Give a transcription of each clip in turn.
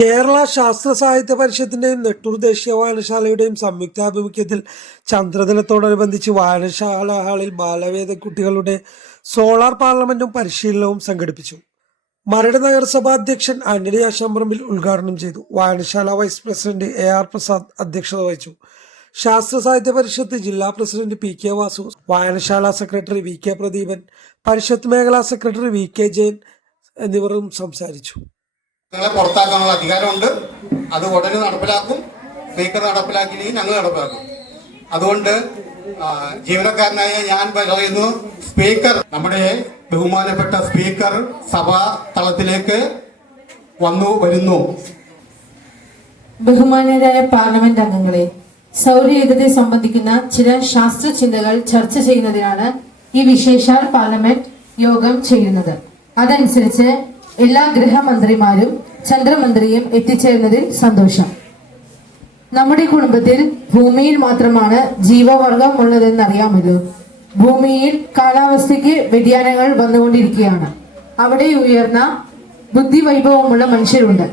കേരള ശാസ്ത്ര സാഹിത്യ പരിഷത്തിന്റെയും നെട്ടൂർ ദേശീയ വായനശാലയുടെയും സംയുക്താഭിമുഖ്യത്തിൽ ചന്ദ്രദിനത്തോടനുബന്ധിച്ച് വായനശാല ഹാളിൽ ബാലവേദ കുട്ടികളുടെ സോളാർ പാർലമെന്റും പരിശീലനവും സംഘടിപ്പിച്ചു. മരട് നഗരസഭാ അധ്യക്ഷൻ ആന്റണി ആശാമ്പറമ്പിൽ ഉദ്ഘാടനം ചെയ്തു. വായനശാല vice president A R Prasad അധ്യക്ഷത വഹിച്ചു. ശാസ്ത്ര സാഹിത്യ പരിഷത്ത് ജില്ലാ പ്രസിഡന്റ് പി കെ വാസു വായനശാല secretary V K Pradeepan Parishad മേഖലാ സെക്രട്ടറി വി കെ ജയൻ എന്നിവരും സംസാരിച്ചു. ഞങ്ങളെ പുറത്താക്കാനുള്ള അധികാരമുണ്ട്. അത് ഉടനെ നടപ്പിലാക്കും. സ്പീക്കർ നടപ്പിലാക്കിയില്ലെങ്കിൽ ഞങ്ങൾ നടപ്പിലാക്കും. അതുകൊണ്ട് ജീവനക്കാരനായ ഞാൻ പറയുന്നു സ്പീക്കർ നമ്മുടെ ബഹുമാനപ്പെട്ട സ്പീക്കർ സഭാ തളത്തിലേക്ക് വന്നു വരുന്നു. ബഹുമാനരായ പാർലമെന്റ് അംഗങ്ങളെ സൗരയുഗത്തെ സംബന്ധിക്കുന്ന ചില ശാസ്ത്ര ചിന്തകൾ ചർച്ച ചെയ്യുന്നതിനാണ് ഈ വിശേഷാൽ പാർലമെന്റ് യോഗം ചെയ്യുന്നത്. അതനുസരിച്ച് എല്ലാ ഗൃഹമന്ത്രിമാരും ചന്ദ്രമന്ത്രിയും എത്തിച്ചേർന്നതിൽ സന്തോഷം. നമ്മുടെ കുടുംബത്തിൽ ഭൂമിയിൽ മാത്രമാണ് ജീവവർഗം ഉള്ളതെന്നറിയാമല്ലോ. ഭൂമിയിൽ കാലാവസ്ഥയ്ക്ക് വ്യതിയാനങ്ങൾ വന്നുകൊണ്ടിരിക്കുകയാണ്. അവിടെ ഉയർന്ന ബുദ്ധിവൈഭവമുള്ള മനുഷ്യരുണ്ട്.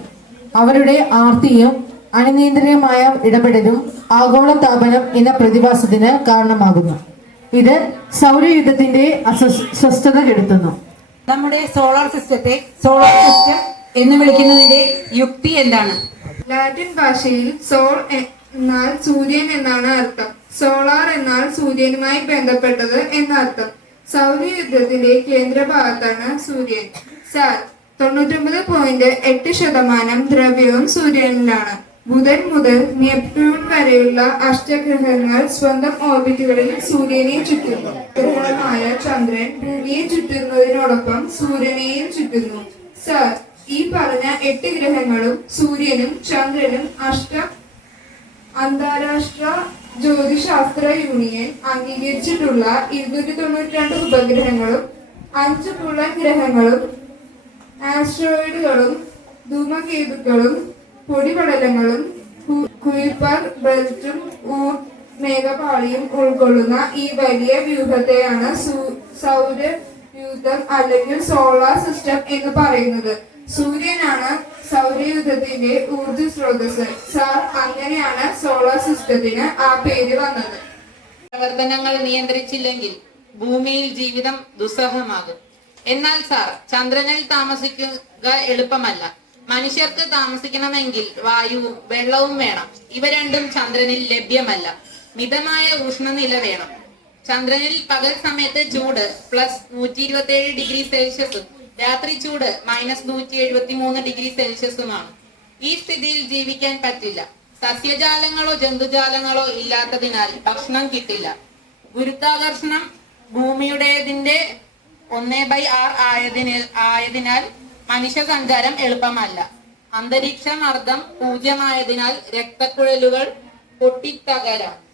അവരുടെ ആർത്തിയും അനിയന്ത്രിതമായ ഇടപെടലും ആഗോളതാപനം എന്ന പ്രതിഭാസത്തിന് കാരണമാകുന്നു. ഇത് സൗരയുദ്ധത്തിന്റെ അസ്വസ്ഥത കെടുത്തുന്നു. നമ്മുടെ സോളാർ സിസ്റ്റത്തെ സോളാർ സിസ്റ്റം എന്ന് വിളിക്കുന്നതിന്റെ യുക്തി എന്താണ്? ലാറ്റിൻ ഭാഷയിൽ സോൾ എന്നാൽ സൂര്യൻ എന്നാണ് അർത്ഥം. സോളാർ എന്നാൽ സൂര്യനുമായി ബന്ധപ്പെട്ടത് എന്നർത്ഥം. സൗരയുദ്ധത്തിന്റെ കേന്ദ്രഭാഗത്താണ് സൂര്യൻ. സാർ തൊണ്ണൂറ്റൊമ്പത് പോയിന്റ് എട്ട് ശതമാനം ദ്രവ്യവും സൂര്യനിലാണ്. ബുധൻ മുതൽ നെപ്റ്റ്യൂൺ വരെയുള്ള അഷ്ടഗ്രഹങ്ങൾ സ്വന്തം ഓർബിറ്റുകളിൽ സൂര്യനെ ചുറ്റുന്നു. ചന്ദ്രൻ ഭൂമിയെ ചുറ്റുന്നതിനോടൊപ്പം സൂര്യനെയും ചുറ്റുന്നു. സർ ഈ പറഞ്ഞ എട്ട് ഗ്രഹങ്ങളും സൂര്യനും ചന്ദ്രനും അഷ്ട അന്താരാഷ്ട്ര ജ്യോതിശാസ്ത്ര യൂണിയൻ അംഗീകരിച്ചിട്ടുള്ള ഇരുന്നൂറ്റി തൊണ്ണൂറ്റി രണ്ട് ഉപഗ്രഹങ്ങളും അഞ്ച് പുള്ളൻ ഗ്രഹങ്ങളും ആസ്ട്രോയിഡുകളും ധൂമകേതുക്കളും പൊടിപടലങ്ങളും കുയിപ്പർ ബെൽറ്റും ഊർ മേഘപാളിയും ഉൾക്കൊള്ളുന്ന ഈ വലിയ വ്യൂഹത്തെയാണ് സൗര യുദ്ധം അല്ലെങ്കിൽ സോളാർ സിസ്റ്റം എന്ന് പറയുന്നത്. സൂര്യനാണ് സൗരയുദ്ധത്തിന്റെ ഊർജ സ്രോതസ് സാർ അങ്ങനെയാണ് സോളാർ സിസ്റ്റത്തിന് ആ പേര് വന്നത്. പ്രവർത്തനങ്ങൾ നിയന്ത്രിച്ചില്ലെങ്കിൽ ഭൂമിയിൽ ജീവിതം ദുസ്സഹമാകും. എന്നാൽ സാർ ചന്ദ്രനിൽ താമസിക്കുക എളുപ്പമല്ല. മനുഷ്യർക്ക് താമസിക്കണമെങ്കിൽ വായുവും വെള്ളവും വേണം. ഇവ രണ്ടും ചന്ദ്രനിൽ ലഭ്യമല്ല. മിതമായ ഉഷ്ണനില വേണം. ചന്ദ്രനിൽ പകൽ സമയത്ത് ചൂട് പ്ലസ് നൂറ്റി ഇരുപത്തി ഏഴ് ഡിഗ്രി സെൽഷ്യസും രാത്രി ചൂട് മൈനസ് നൂറ്റി എഴുപത്തി മൂന്ന് ഡിഗ്രി സെൽഷ്യസുമാണ് ഈ സ്ഥിതിയിൽ ജീവിക്കാൻ പറ്റില്ല. സസ്യജാലങ്ങളോ ജന്തുജാലങ്ങളോ ഇല്ലാത്തതിനാൽ ഭക്ഷണം കിട്ടില്ല. ഗുരുത്വാകർഷണം ഭൂമിയുടേതിന്റെ ഒന്നേ ബൈ ആർ ആയതിന് ആയതിനാൽ മനുഷ്യ സഞ്ചാരം എളുപ്പമല്ല. അന്തരീക്ഷ മർദ്ദം പൂജ്യമായതിനാൽ രക്തക്കുഴലുകൾ പൊട്ടിത്തകരാം.